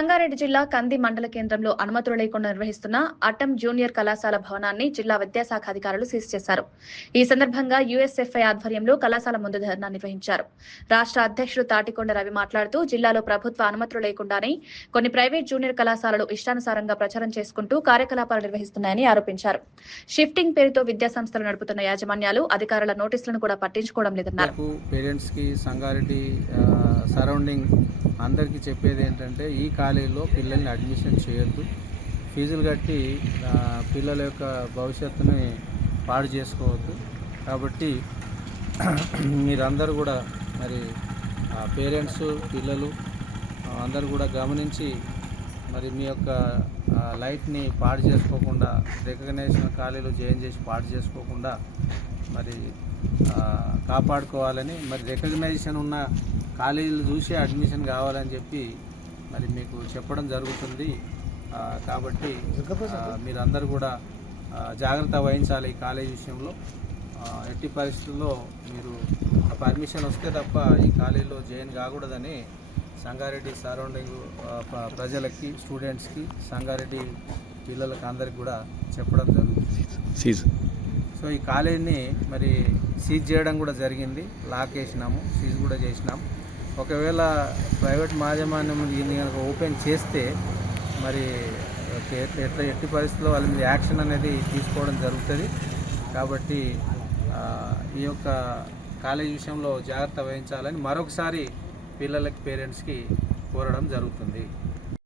సంగారెడ్డి జిల్లా కంది మండల కేంద్రంలో అనుమతులు లేకుండా నిర్వహిస్తున్న అటం జూనియర్ కళాశాల భవనాన్ని జిల్లా విద్యాశాఖ అధికారులు సీజ్ చేశారు. ఈ సందర్భంగా యుఎస్ఎఫ్ఐ ఆధ్వర్యంలో కళాశాల ముందు ధర్నా నిర్వహించారు. రాష్ట్ర అధ్యక్షుడు తాటికొండ రవి మాట్లాడుతూ జిల్లాలో ప్రభుత్వ అనుమతులు లేకుండానే కొన్ని ప్రైవేట్ జూనియర్ కళాశాలలు ఇష్టానుసారంగా ప్రచారం చేసుకుంటూ కార్యకలాపాలు నిర్వహిస్తున్నాయని ఆరోపించారు. షిఫ్టింగ్ పేరుతో విద్యాసంస్థలు నడుపుతున్న యాజమాన్యాలు అధికారుల నోటీసులను కూడా పట్టించుకోవడం లేదన్నారు. అందరికీ చెప్పేది ఏంటంటే ఈ కాలేజీలో పిల్లల్ని అడ్మిషన్ చేయొద్దు, ఫీజులు కట్టి పిల్లల యొక్క భవిష్యత్తుని పాడు చేసుకోవద్దు. కాబట్టి మీరందరూ కూడా మరి పేరెంట్స్ పిల్లలు అందరూ కూడా గమనించి మరి మీ యొక్క లైఫ్ని పాడు చేసుకోకుండా, రికగ్నైజేషన్ కాలేజీలో జాయిన్ చేసి పాడు చేసుకోకుండా మరి కాపాడుకోవాలని, మరి రికగ్నైజేషన్ ఉన్న కాలేజీలు చూసి అడ్మిషన్ కావాలని చెప్పి మరి మీకు చెప్పడం జరుగుతుంది. కాబట్టి మీరందరూ కూడా జాగ్రత్త వహించాలి. ఈ కాలేజీ విషయంలో ఎట్టి పరిస్థితుల్లో మీరు పర్మిషన్ వస్తే తప్ప ఈ కాలేజీలో జాయిన్ కాకూడదని సంగారెడ్డి సరౌండింగ్ ప్రజలకి, స్టూడెంట్స్కి, సంగారెడ్డి పిల్లలకి అందరికి కూడా చెప్పడం జరుగుతుంది. సో ఈ కాలేజీని మరి సీజ్ చేయడం కూడా జరిగింది. లాక్ వేసినాము, సీజ్ కూడా చేసినాము. ఒకవేళ ప్రైవేట్ యాజమాన్యం దీన్ని కనుక ఓపెన్ చేస్తే మరి ఎట్టి పరిస్థితుల్లో వాళ్ళ మీద యాక్షన్ అనేది తీసుకోవడం జరుగుతుంది. కాబట్టి ఈ యొక్క కాలేజీ విషయంలో జాగ్రత్త వహించాలని మరొకసారి పిల్లలకి, పేరెంట్స్కి కోరడం జరుగుతుంది.